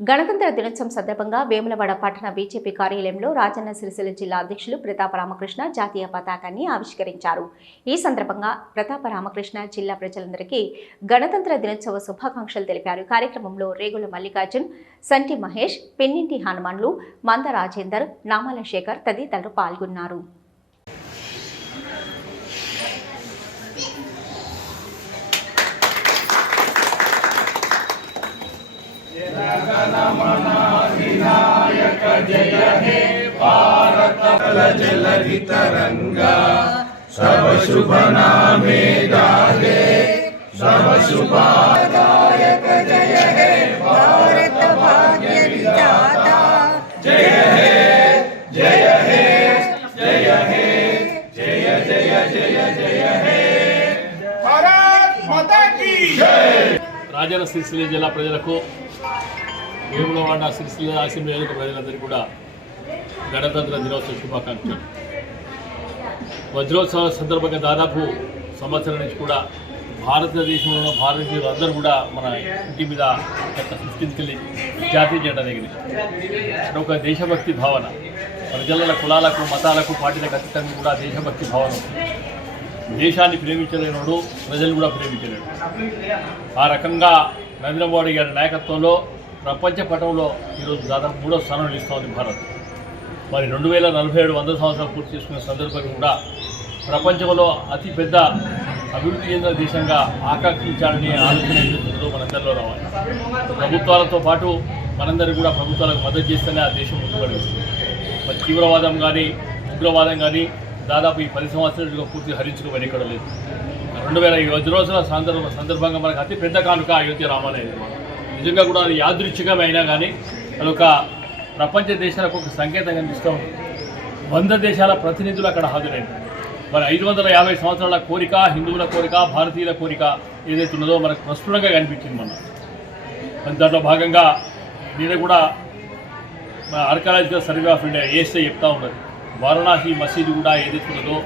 గణతంత్ర దినోత్సవం సందర్భంగా వేములవాడ పట్టణ బీజేపీ కార్యాలయంలో రాజన్న సిరిసిల్ల జిల్లా అధ్యక్షులు ప్రతాప రామకృష్ణ జాతీయ పతాకాన్ని ఆవిష్కరించారు. ఈ సందర్భంగా ప్రతాప రామకృష్ణ జిల్లా ప్రజలందరికీ గణతంత్ర దినోత్సవ శుభాకాంక్షలు తెలిపారు. కార్యక్రమంలో రేగుల మల్లికార్జున్ సంటి మహేష్ పెన్నింటి హనుమాన్లు మంద రాజేందర్ నామాల శేఖర్ తదితరులు పాల్గొన్నారు. भारत भाग्य विधाता भारत माता की రాజన్న సిరిసిల్ల జిల్లా ప్రజలకు వేములవాడ సిరిసిల్ల అసెంబ్లీ ప్రజలందరికీ కూడా గణతంత్ర దినోత్సవ శుభాకాంక్షలు. వజ్రోత్సవ సందర్భంగా దాదాపు సంవత్సరం నుంచి కూడా భారతదేశంలో భారతీయులు అందరూ కూడా మన ఇంటి మీద గత ఫిఫ్టీన్త్ వెళ్ళి జాతీయ జెండా దగ్గర ఒక దేశభక్తి భావన. ప్రజల కులాలకు మతాలకు పార్టీలకు అతీతంగా కూడా దేశభక్తి భావన ఉంది. దేశాన్ని ప్రేమించలేనోడు ప్రజలు కూడా ప్రేమించలేడు. ఆ రకంగా నరేంద్ర మోడీ గారి నాయకత్వంలో ప్రపంచ పటంలో ఈరోజు దాదాపు మూడో స్థానం నిలుస్తోంది భారత్. మరి రెండు వేల నలభై ఏడు వంద సంవత్సరాలు పూర్తి చేసుకున్న సందర్భంగా కూడా ప్రపంచంలో అతిపెద్ద అభివృద్ధి చెందిన దేశంగా ఆకాంక్షించాలని ఆలోచన ఏదైతుందో మనందరిలో రావాలి. ప్రభుత్వాలతో పాటు మనందరూ కూడా ప్రభుత్వాలకు మద్దతు చేస్తేనే ఆ దేశం ముందుబడి మరి తీవ్రవాదం కానీ ఉగ్రవాదం కానీ దాదాపు ఈ పది సంవత్సరాలుగా పూర్తి హరించుకోమని ఇక్కడ లేదు. రెండు వేల ఈ రోజుల సందర్భ సందర్భంగా మనకు అతిపెద్ద కానుక అయోధ్య రామాలయం. నిజంగా కూడా అది యాదృచ్ఛికం అయినా కానీ అదొక ప్రపంచ దేశాలకు ఒక సంకేతం కనిపిస్తూ ఉంది. వంద దేశాల ప్రతినిధులు అక్కడ హాజరైంది మరి ఐదు వందల యాభై సంవత్సరాల కోరిక హిందువుల కోరిక భారతీయుల కోరిక ఏదైతే ఉన్నదో మనకు ప్రస్ఫుటంగా కనిపించింది మనం మరి దాంట్లో భాగంగా నేను కూడా మన ఆర్కాలజికల్ సర్వే ఆఫ్ ఇండియా ఏస్తే చెప్తా ఉన్నది. వారణాసి మసీదు కూడా ఏదైతే ఉన్నదో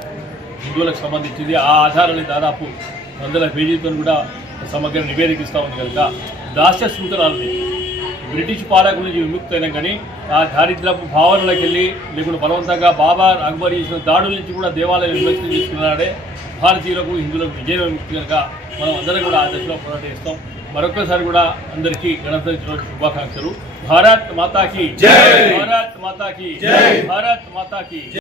హిందువులకు సంబంధించింది ఆ ఆధారాన్ని దాదాపు వందల పేజీతో కూడా సమగ్ర నివేదిక ఇస్తూ ఉంది కనుక దాస్య సూత్రాలని. బ్రిటిష్ పాలకుల నుంచి విముక్తి అయినా కానీ ఆ దారిద్రపు భావనలకు వెళ్ళి లేకుండా బలవంతంగా బాబా అక్బర్ చేసిన దాడుల నుంచి కూడా దేవాలయం విమర్శనం చేసుకున్నాడే భారతీయులకు హిందువులకు విజయ విముక్తి కనుక మనం అందరం కూడా ఆ దశలో పోరాటం చేస్తాం. మరొకసారి కూడా అందరికీ గణతంత్ర శుభాకాంక్షలు. భారత్ మాతాకి భారత్ మాతాకి భారత్ మాతాకి